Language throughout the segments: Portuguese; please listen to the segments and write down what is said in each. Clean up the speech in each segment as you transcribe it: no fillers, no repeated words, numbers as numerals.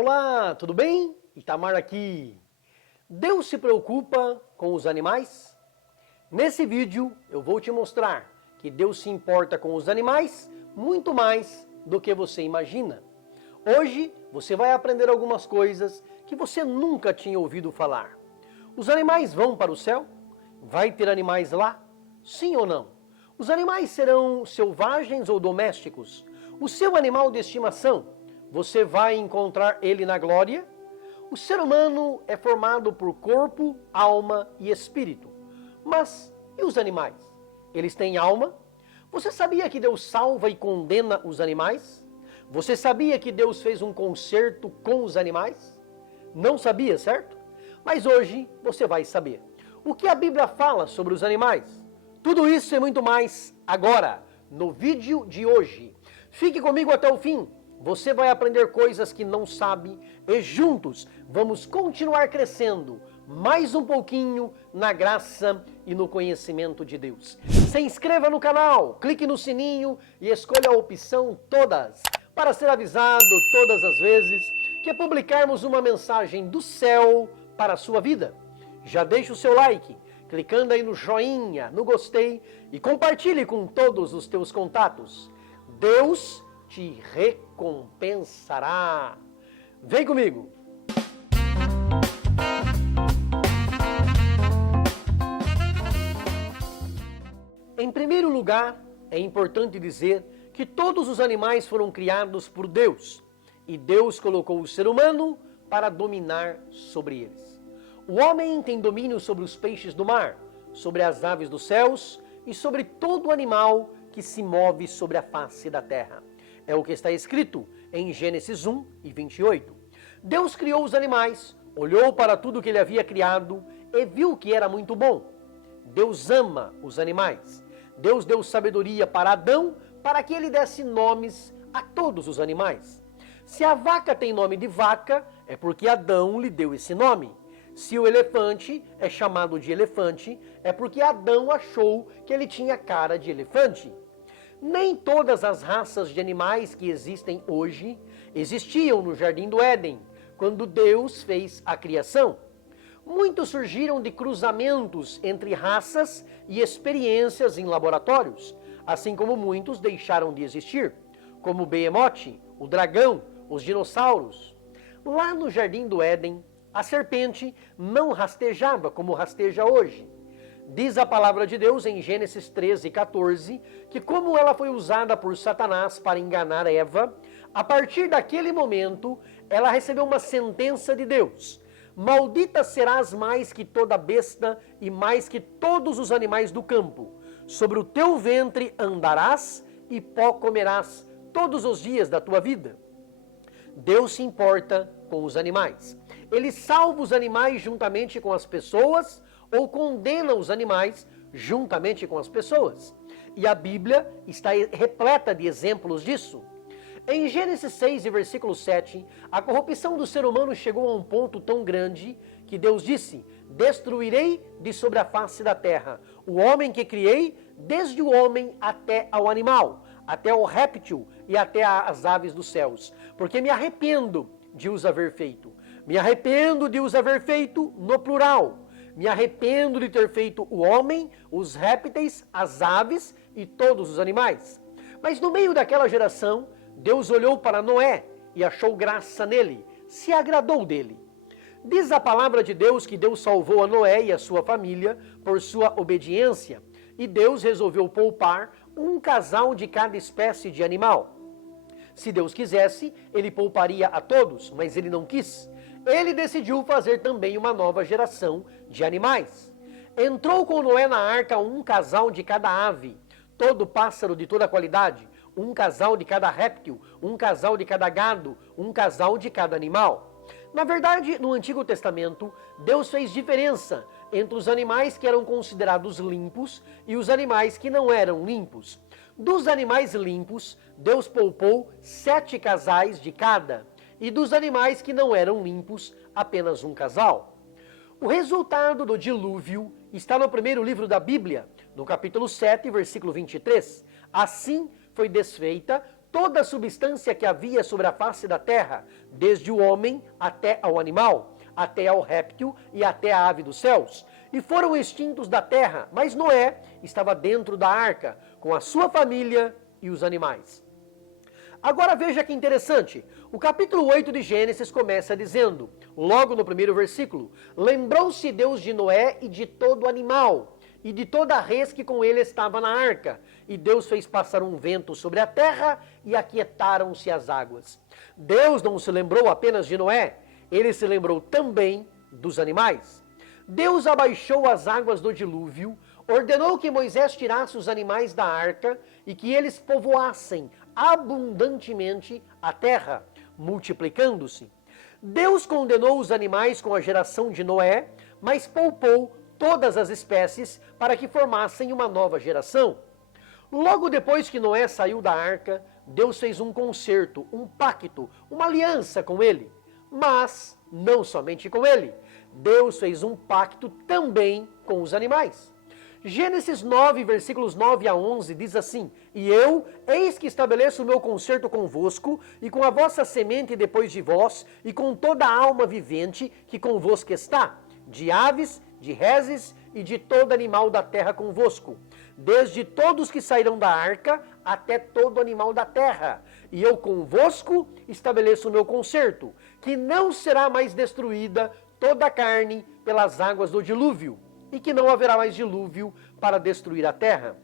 Olá, tudo bem? Itamar aqui. Deus se preocupa com os animais? Nesse vídeo eu vou te mostrar que Deus se importa com os animais muito mais do que você imagina. Hoje você vai aprender algumas coisas que você nunca tinha ouvido falar. Os animais vão para o céu? Vai ter animais lá? Sim ou não? Os animais serão selvagens ou domésticos? O seu animal de estimação, você vai encontrar ele na glória? O ser humano é formado por corpo, alma e espírito. Mas e os animais? Eles têm alma? Você sabia que Deus salva e condena os animais? Você sabia que Deus fez um concerto com os animais? Não sabia, certo? Mas hoje você vai saber. O que a Bíblia fala sobre os animais? Tudo isso e muito mais agora, no vídeo de hoje. Fique comigo até o fim. Você vai aprender coisas que não sabe e juntos vamos continuar crescendo mais um pouquinho na graça e no conhecimento de Deus. Se inscreva no canal, clique no sininho e escolha a opção todas para ser avisado todas as vezes que publicarmos uma mensagem do céu para a sua vida. Já deixa o seu like, clicando aí no joinha, no gostei e compartilhe com todos os teus contatos. Deus te recompensará. Vem comigo! Em primeiro lugar, é importante dizer que todos os animais foram criados por Deus e Deus colocou o ser humano para dominar sobre eles. O homem tem domínio sobre os peixes do mar, sobre as aves dos céus e sobre todo animal que se move sobre a face da terra. É o que está escrito em Gênesis 1 e 28. Deus criou os animais, olhou para tudo que ele havia criado e viu que era muito bom. Deus ama os animais. Deus deu sabedoria para Adão para que ele desse nomes a todos os animais. Se a vaca tem nome de vaca, é porque Adão lhe deu esse nome. Se o elefante é chamado de elefante, é porque Adão achou que ele tinha cara de elefante. Nem todas as raças de animais que existem hoje existiam no Jardim do Éden, quando Deus fez a criação. Muitos surgiram de cruzamentos entre raças e experiências em laboratórios, assim como muitos deixaram de existir, como o behemote, o dragão, os dinossauros. Lá no Jardim do Éden, a serpente não rastejava como rasteja hoje. Diz a palavra de Deus em Gênesis 13, 14, que como ela foi usada por Satanás para enganar Eva, a partir daquele momento, ela recebeu uma sentença de Deus. Maldita serás mais que toda besta e mais que todos os animais do campo. Sobre o teu ventre andarás e pó comerás todos os dias da tua vida. Deus se importa com os animais. Ele salva os animais juntamente com as pessoas ou condena os animais juntamente com as pessoas. E a Bíblia está repleta de exemplos disso. Em Gênesis 6, versículo 7, a corrupção do ser humano chegou a um ponto tão grande que Deus disse: destruirei de sobre a face da terra o homem que criei, desde o homem até ao animal, até ao réptil e até as aves dos céus, porque me arrependo de os haver feito. Me arrependo de os haver feito no plural. Me arrependo de ter feito o homem, os répteis, as aves e todos os animais. Mas no meio daquela geração, Deus olhou para Noé e achou graça nele, se agradou dele. Diz a palavra de Deus que Deus salvou a Noé e a sua família por sua obediência, e Deus resolveu poupar um casal de cada espécie de animal. Se Deus quisesse, ele pouparia a todos, mas ele não quis. Ele decidiu fazer também uma nova geração de animais. Entrou com Noé na arca um casal de cada ave, todo pássaro de toda qualidade, um casal de cada réptil, um casal de cada gado, um casal de cada animal. Na verdade, no Antigo Testamento, Deus fez diferença entre os animais que eram considerados limpos e os animais que não eram limpos. Dos animais limpos, Deus poupou 7 casais de cada, e dos animais que não eram limpos, apenas um casal. O resultado do dilúvio está no primeiro livro da Bíblia, no capítulo 7, versículo 23. Assim foi desfeita toda a substância que havia sobre a face da terra, desde o homem até ao animal, até ao réptil e até a ave dos céus. E foram extintos da terra, mas Noé estava dentro da arca, com a sua família e os animais. Agora veja que interessante, o capítulo 8 de Gênesis começa dizendo, logo no primeiro versículo, lembrou-se Deus de Noé e de todo animal, e de toda a res que com ele estava na arca, e Deus fez passar um vento sobre a terra, e aquietaram-se as águas. Deus não se lembrou apenas de Noé, ele se lembrou também dos animais. Deus abaixou as águas do dilúvio, ordenou que Moisés tirasse os animais da arca e que eles povoassem abundantemente a terra, multiplicando-se. Deus condenou os animais com a geração de Noé, mas poupou todas as espécies para que formassem uma nova geração. Logo depois que Noé saiu da arca, Deus fez um concerto, um pacto, uma aliança com ele. Mas não somente com ele, Deus fez um pacto também com os animais. Gênesis 9, versículos 9 a 11 diz assim: E eu, eis que estabeleço o meu concerto convosco, e com a vossa semente depois de vós, e com toda a alma vivente que convosco está, de aves, de reses e de todo animal da terra convosco, desde todos que sairão da arca até todo animal da terra. E eu convosco estabeleço o meu concerto, que não será mais destruída toda a carne pelas águas do dilúvio, e que não haverá mais dilúvio para destruir a terra.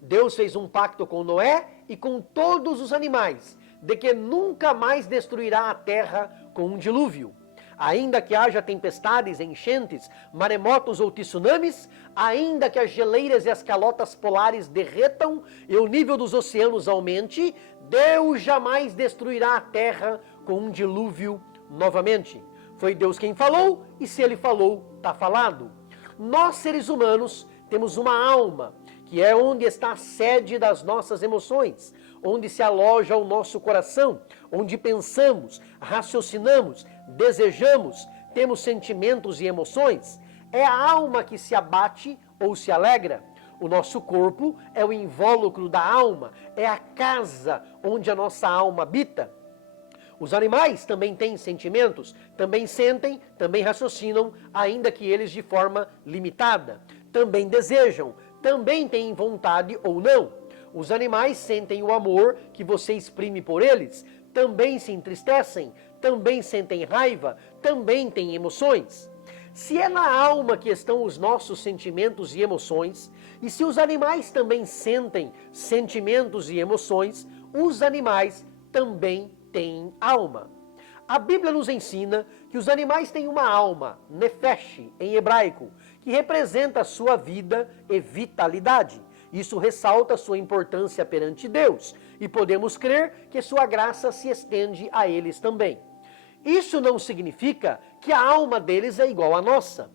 Deus fez um pacto com Noé e com todos os animais, de que nunca mais destruirá a terra com um dilúvio. Ainda que haja tempestades, enchentes, maremotos ou tsunamis, ainda que as geleiras e as calotas polares derretam e o nível dos oceanos aumente, Deus jamais destruirá a terra com um dilúvio novamente. Foi Deus quem falou, e se Ele falou, está falado. Nós, seres humanos, temos uma alma, que é onde está a sede das nossas emoções, onde se aloja o nosso coração, onde pensamos, raciocinamos, desejamos, temos sentimentos e emoções. É a alma que se abate ou se alegra. O nosso corpo é o invólucro da alma, é a casa onde a nossa alma habita. Os animais também têm sentimentos, também sentem, também raciocinam, ainda que eles de forma limitada. Também desejam, também têm vontade ou não. Os animais sentem o amor que você exprime por eles, também se entristecem, também sentem raiva, também têm emoções. Se é na alma que estão os nossos sentimentos e emoções, e se os animais também sentem sentimentos e emoções, os animais também têm alma. A Bíblia nos ensina que os animais têm uma alma, nefesh, em hebraico, que representa a sua vida e vitalidade. Isso ressalta sua importância perante Deus, e podemos crer que sua graça se estende a eles também. Isso não significa que a alma deles é igual à nossa.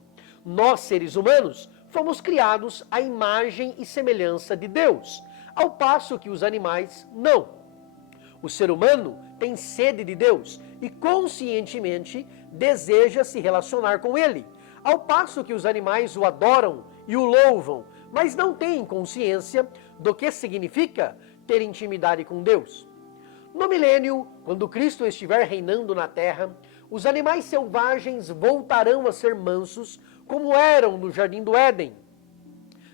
Nós, seres humanos, fomos criados à imagem e semelhança de Deus, ao passo que os animais não. O ser humano tem sede de Deus e conscientemente deseja se relacionar com Ele, ao passo que os animais o adoram e o louvam, mas não têm consciência do que significa ter intimidade com Deus. No milênio, quando Cristo estiver reinando na terra, os animais selvagens voltarão a ser mansos, como eram no Jardim do Éden.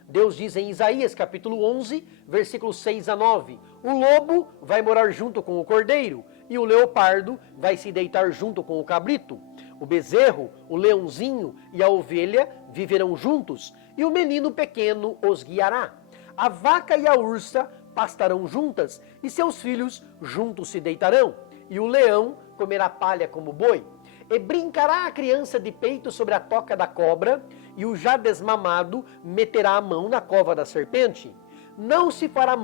Deus diz em Isaías capítulo 11, versículos 6 a 9, o lobo vai morar junto com o cordeiro, e o leopardo vai se deitar junto com o cabrito. O bezerro, o leãozinho e a ovelha viverão juntos, e o menino pequeno os guiará. A vaca e a ursa pastarão juntas, e seus filhos juntos se deitarão, e o leão comerá palha como boi. E brincará a criança de peito sobre a toca da cobra, e o já desmamado meterá a mão na cova da serpente. Não se fará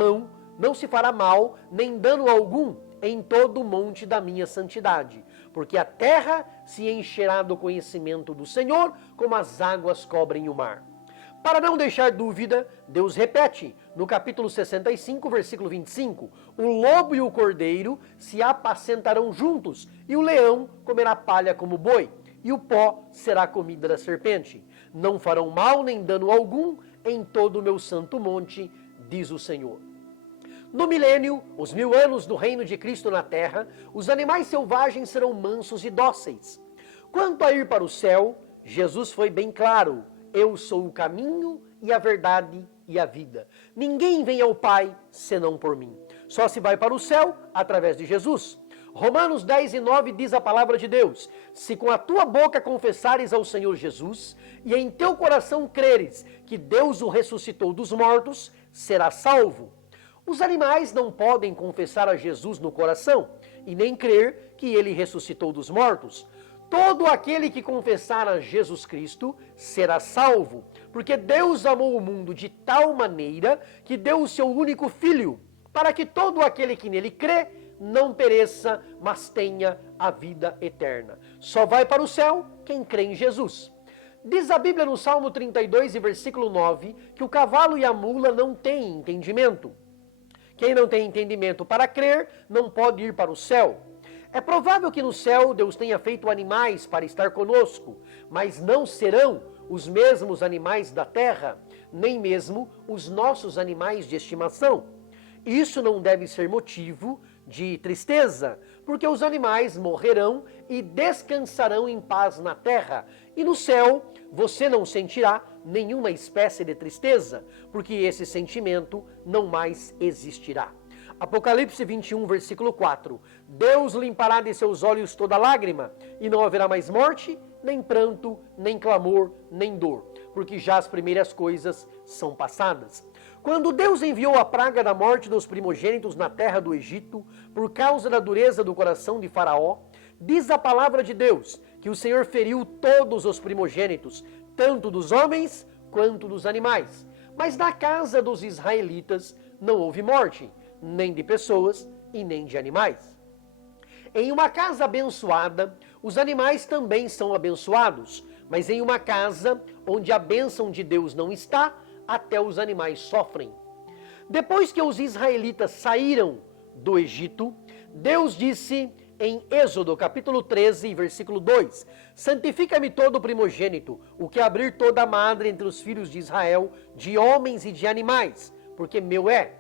mal, nem dano algum em todo o monte da minha santidade, porque a terra se encherá do conhecimento do Senhor, como as águas cobrem o mar. Para não deixar dúvida, Deus repete, no capítulo 65, versículo 25, o lobo e o cordeiro se apacentarão juntos, e o leão comerá palha como boi, e o pó será comida da serpente. Não farão mal nem dano algum em todo o meu santo monte, diz o Senhor. No milênio, os 1000 anos do reino de Cristo na terra, os animais selvagens serão mansos e dóceis. Quanto a ir para o céu, Jesus foi bem claro: eu sou o caminho e a verdade e a vida. Ninguém vem ao Pai senão por mim. Só se vai para o céu através de Jesus. Romanos 10:9 diz a palavra de Deus: se com a tua boca confessares ao Senhor Jesus e em teu coração creres que Deus o ressuscitou dos mortos, serás salvo. Os animais não podem confessar a Jesus no coração e nem crer que ele ressuscitou dos mortos. Todo aquele que confessar a Jesus Cristo será salvo, porque Deus amou o mundo de tal maneira que deu o seu único Filho, para que todo aquele que nele crê não pereça, mas tenha a vida eterna. Só vai para o céu quem crê em Jesus. Diz a Bíblia no Salmo 32, versículo 9, que o cavalo e a mula não têm entendimento. Quem não tem entendimento para crer não pode ir para o céu. É provável que no céu Deus tenha feito animais para estar conosco, mas não serão os mesmos animais da terra, nem mesmo os nossos animais de estimação. Isso não deve ser motivo de tristeza, porque os animais morrerão e descansarão em paz na terra. E no céu você não sentirá nenhuma espécie de tristeza, porque esse sentimento não mais existirá. Apocalipse 21, versículo 4. Deus limpará de seus olhos toda lágrima, e não haverá mais morte, nem pranto, nem clamor, nem dor, porque já as primeiras coisas são passadas. Quando Deus enviou a praga da morte dos primogênitos na terra do Egito, por causa da dureza do coração de Faraó, diz a palavra de Deus que o Senhor feriu todos os primogênitos, tanto dos homens quanto dos animais. Mas na casa dos israelitas não houve morte, nem de pessoas e nem de animais. Em uma casa abençoada, os animais também são abençoados, mas em uma casa onde a bênção de Deus não está, até os animais sofrem. Depois que os israelitas saíram do Egito, Deus disse em Êxodo capítulo 13, versículo 2, santifica-me todo o primogênito, o que abrir toda a madre entre os filhos de Israel, de homens e de animais, porque meu é.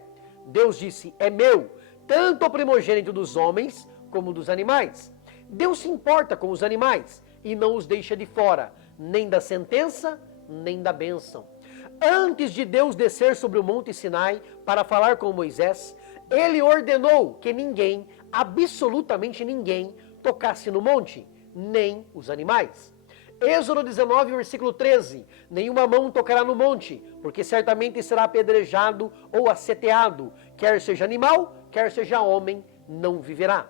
Deus disse, é meu, tanto o primogênito dos homens como dos animais. Deus se importa com os animais e não os deixa de fora, nem da sentença, nem da bênção. Antes de Deus descer sobre o monte Sinai para falar com Moisés, ele ordenou que ninguém, absolutamente ninguém, tocasse no monte, nem os animais. Êxodo 19, versículo 13, nenhuma mão tocará no monte, porque certamente será apedrejado ou aceteado, quer seja animal, quer seja homem, não viverá.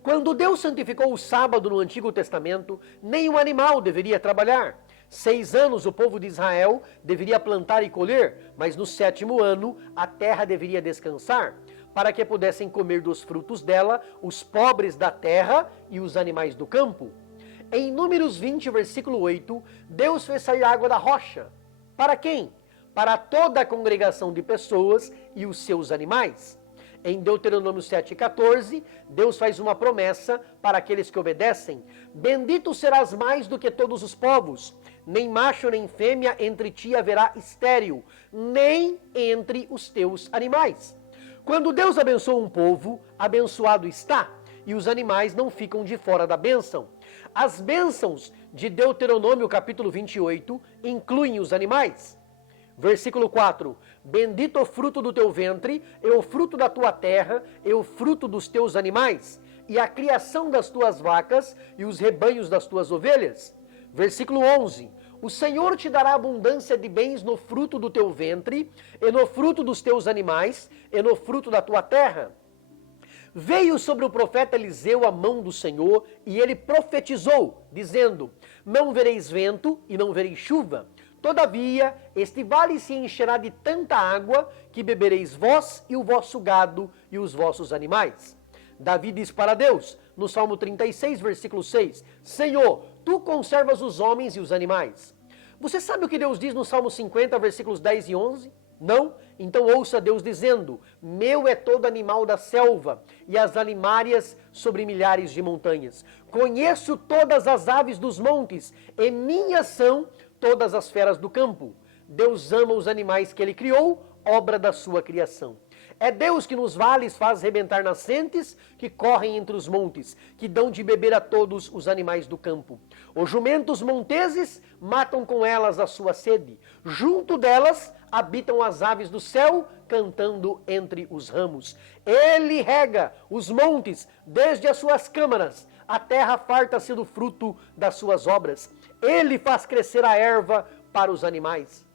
Quando Deus santificou o sábado no Antigo Testamento, nenhum animal deveria trabalhar. 6 anos o povo de Israel deveria plantar e colher, mas no 7º ano a terra deveria descansar, para que pudessem comer dos frutos dela os pobres da terra e os animais do campo. Em Números 20, versículo 8, Deus fez sair água da rocha. Para quem? Para toda a congregação de pessoas e os seus animais. Em Deuteronômio 7,14, Deus faz uma promessa para aqueles que obedecem. Bendito serás mais do que todos os povos, nem macho nem fêmea entre ti haverá estéril, nem entre os teus animais. Quando Deus abençoa um povo, abençoado está, e os animais não ficam de fora da bênção. As bênçãos de Deuteronômio capítulo 28 incluem os animais. Versículo 4, bendito o fruto do teu ventre, e o fruto da tua terra, e o fruto dos teus animais, e a criação das tuas vacas, e os rebanhos das tuas ovelhas. Versículo 11, o Senhor te dará abundância de bens no fruto do teu ventre, e no fruto dos teus animais, e no fruto da tua terra. Veio sobre o profeta Eliseu a mão do Senhor, e ele profetizou, dizendo, não vereis vento, e não vereis chuva. Todavia, este vale se encherá de tanta água, que bebereis vós e o vosso gado e os vossos animais. Davi diz para Deus, no Salmo 36, versículo 6, Senhor, tu conservas os homens e os animais. Você sabe o que Deus diz no Salmo 50, versículos 10 e 11? Não? Então ouça Deus dizendo, meu é todo animal da selva, e as alimárias sobre milhares de montanhas. Conheço todas as aves dos montes, e minhas são todas as feras do campo. Deus ama os animais que ele criou, obra da sua criação. É Deus que nos vales faz rebentar nascentes que correm entre os montes, que dão de beber a todos os animais do campo. Os jumentos monteses matam com elas a sua sede. Junto delas habitam as aves do céu, cantando entre os ramos. Ele rega os montes desde as suas câmaras. A terra farta-se do fruto das suas obras. Ele faz crescer a erva para os animais.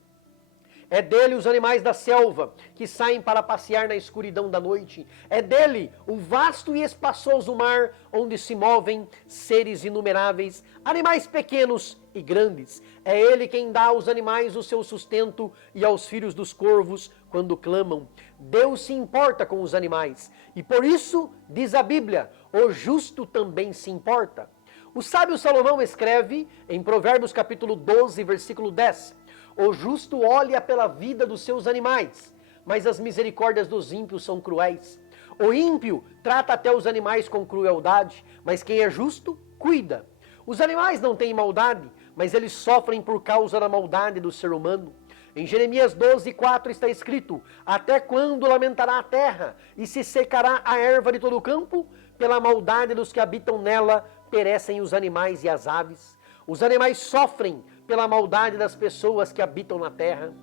É dele os animais da selva, que saem para passear na escuridão da noite. É dele o vasto e espaçoso mar, onde se movem seres inumeráveis, animais pequenos e grandes. É ele quem dá aos animais o seu sustento e aos filhos dos corvos quando clamam. Deus se importa com os animais. E por isso, diz a Bíblia, o justo também se importa. O sábio Salomão escreve em Provérbios capítulo 12, versículo 10... O justo olha pela vida dos seus animais, mas as misericórdias dos ímpios são cruéis. O ímpio trata até os animais com crueldade, mas quem é justo, cuida. Os animais não têm maldade, mas eles sofrem por causa da maldade do ser humano. Em Jeremias 12:4 está escrito: até quando lamentará a terra e se secará a erva de todo o campo? Pela maldade dos que habitam nela, perecem os animais e as aves. Os animais sofrem pela maldade das pessoas que habitam na terra.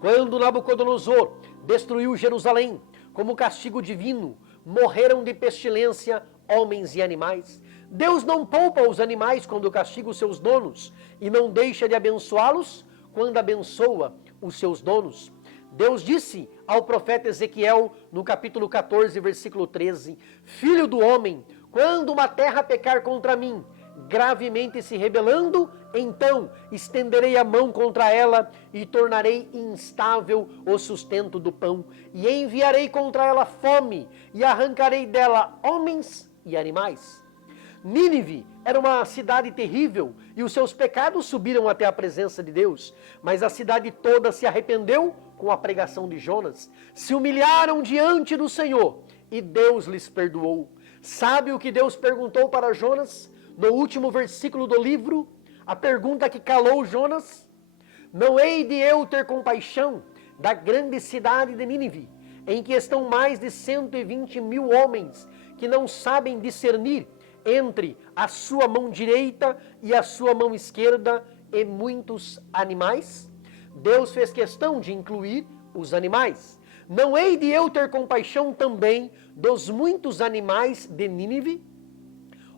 Quando Nabucodonosor destruiu Jerusalém, como castigo divino, morreram de pestilência homens e animais. Deus não poupa os animais quando castiga os seus donos, e não deixa de abençoá-los quando abençoa os seus donos. Deus disse ao profeta Ezequiel, no capítulo 14, versículo 13, Filho do homem, quando uma terra pecar contra mim, gravemente se rebelando, então estenderei a mão contra ela e tornarei instável o sustento do pão, e enviarei contra ela fome, e arrancarei dela homens e animais. Nínive era uma cidade terrível, e os seus pecados subiram até a presença de Deus, mas a cidade toda se arrependeu com a pregação de Jonas. Se humilharam diante do Senhor, e Deus lhes perdoou. Sabe o que Deus perguntou para Jonas? No último versículo do livro, a pergunta que calou Jonas: não hei de eu ter compaixão da grande cidade de Nínive, em que estão mais de 120 mil homens que não sabem discernir entre a sua mão direita e a sua mão esquerda e muitos animais? Deus fez questão de incluir os animais. Não hei de eu ter compaixão também dos muitos animais de Nínive?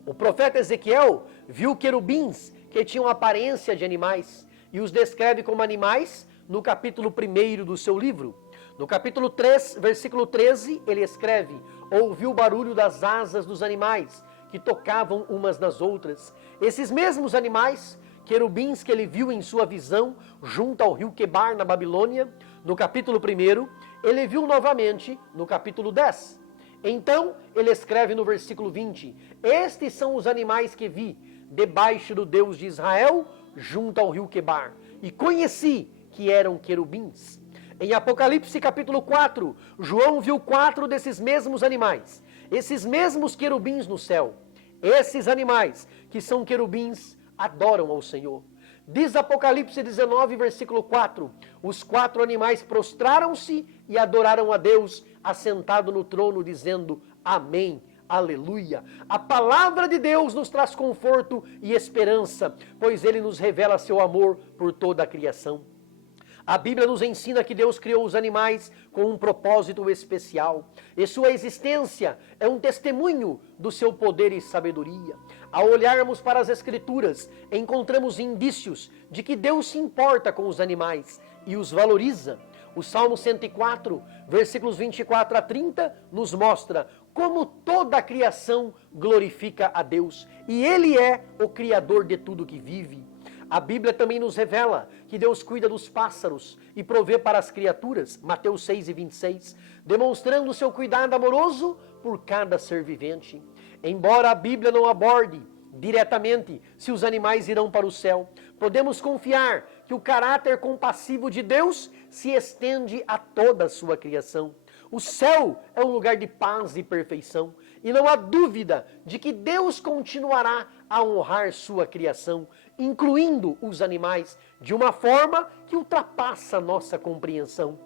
O profeta Ezequiel viu querubins que tinham aparência de animais e os descreve como animais no capítulo 1 do seu livro. No capítulo 3, versículo 13, ele escreve: ouviu o barulho das asas dos animais que tocavam umas nas outras. Esses mesmos animais, querubins que ele viu em sua visão junto ao rio Quebar na Babilônia, no capítulo 1, ele viu novamente no capítulo 10. Então, ele escreve no versículo 20, estes são os animais que vi, debaixo do Deus de Israel, junto ao rio Quebar, e conheci que eram querubins. Em Apocalipse capítulo 4, João viu 4 desses mesmos animais, esses mesmos querubins no céu. Esses animais, que são querubins, adoram ao Senhor. Diz Apocalipse 19, versículo 4, os 4 animais prostraram-se e adoraram a Deus, assentado no trono, dizendo, amém, aleluia. A palavra de Deus nos traz conforto e esperança, pois ele nos revela seu amor por toda a criação. A Bíblia nos ensina que Deus criou os animais com um propósito especial, e sua existência é um testemunho do seu poder e sabedoria. Ao olharmos para as Escrituras, encontramos indícios de que Deus se importa com os animais e os valoriza. O Salmo 104, versículos 24 a 30, nos mostra como toda a criação glorifica a Deus, e Ele é o Criador de tudo que vive. A Bíblia também nos revela que Deus cuida dos pássaros e provê para as criaturas, Mateus 6 e 26, demonstrando o seu cuidado amoroso por cada ser vivente. Embora a Bíblia não aborde diretamente se os animais irão para o céu, podemos confiar que o caráter compassivo de Deus se estende a toda a sua criação. O céu é um lugar de paz e perfeição, e não há dúvida de que Deus continuará a honrar sua criação, incluindo os animais, de uma forma que ultrapassa nossa compreensão.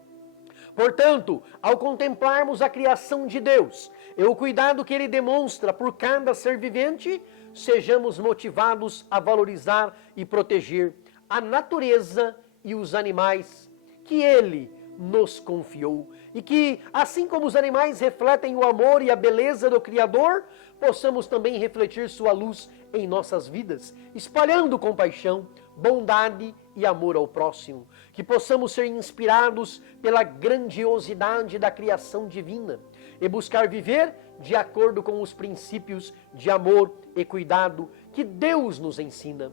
Portanto, ao contemplarmos a criação de Deus e o cuidado que Ele demonstra por cada ser vivente, sejamos motivados a valorizar e proteger a natureza e os animais que Ele nos confiou. E que, assim como os animais refletem o amor e a beleza do Criador, possamos também refletir sua luz em nossas vidas, espalhando compaixão, bondade e amor ao próximo. Que possamos ser inspirados pela grandiosidade da criação divina e buscar viver de acordo com os princípios de amor e cuidado que Deus nos ensina.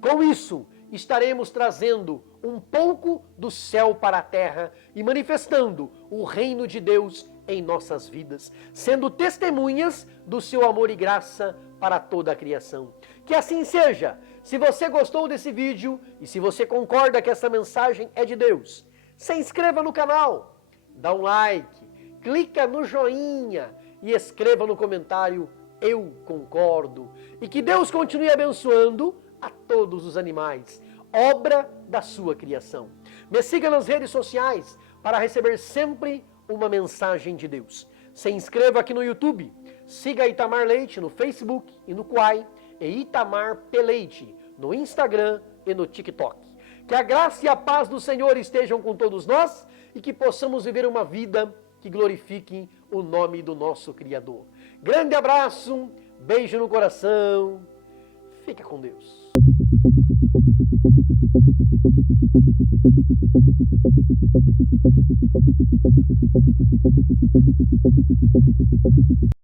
Com isso, estaremos trazendo um pouco do céu para a terra e manifestando o reino de Deus em nossas vidas, sendo testemunhas do seu amor e graça para toda a criação. Que assim seja. Se você gostou desse vídeo e se você concorda que essa mensagem é de Deus, se inscreva no canal, dá um like, clica no joinha e escreva no comentário "Eu concordo". E que Deus continue abençoando a todos os animais, obra da sua criação. Me siga nas redes sociais para receber sempre uma mensagem de Deus. Se inscreva aqui no YouTube, siga Itamar Leite no Facebook e no Quai, e Itamar Peleite no Instagram e no TikTok. Que a graça e a paz do Senhor estejam com todos nós e que possamos viver uma vida que glorifique o nome do nosso Criador. Grande abraço, beijo no coração, fica com Deus.